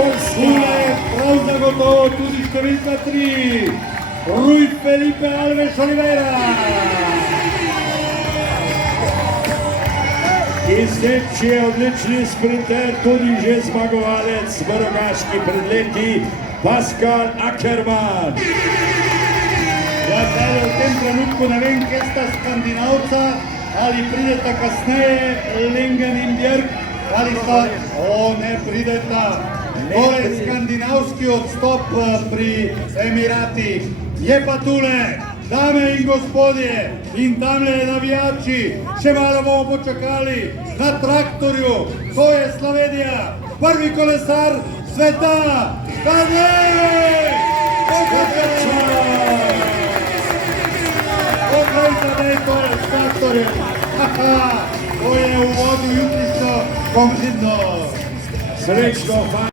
Polska. Prav zagotovo tudi številka 3, Rui Felipe Alves Oliveira. Izdeč je odlični sprinter, tudi že zmagovalec v Rogaški pred leti, Pascal Ackermann. Ja, zdaj v tem trenutku ne vem, kje sta Skandinavca, ali prideta kasneje Lingen in Björk, ali sta, ne prideta. Torej skandinavski odstop pri Emiratih. Je pa tule, dame in gospodje, in tamle navijači, še malo bomo počakali na traktorju, to je Slovenija, prvi kolesar sveta, Tadej Pogačar! Poglejte, da je tole s traktorjem, to je v uvodu jutrišnjo kompletno. Srečno, Hop!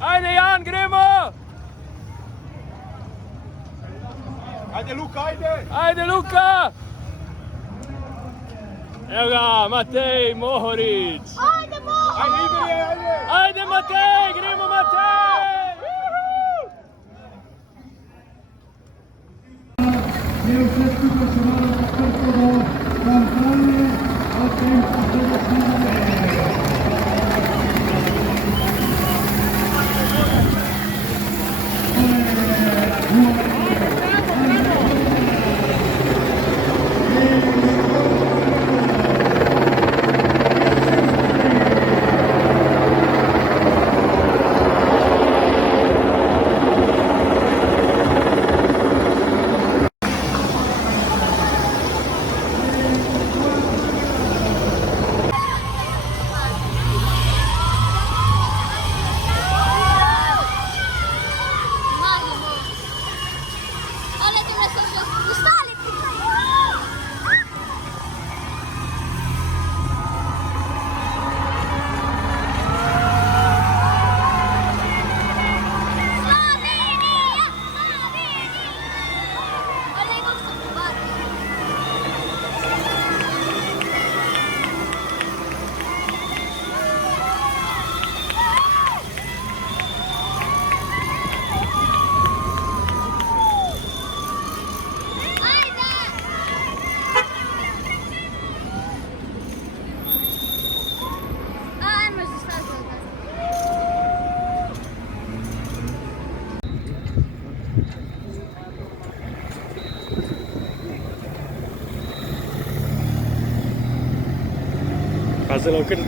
Ajde Jan, gremo! Ajde Luka, ajde! Ajde Luka! Evo ga, Matej Mohorić! Ajde Igor, ajde! Ajde Matej, gremo Matej! Je vse skupaj še malo pokrto do kampanje, o tem pa se začne. Pa zelo kar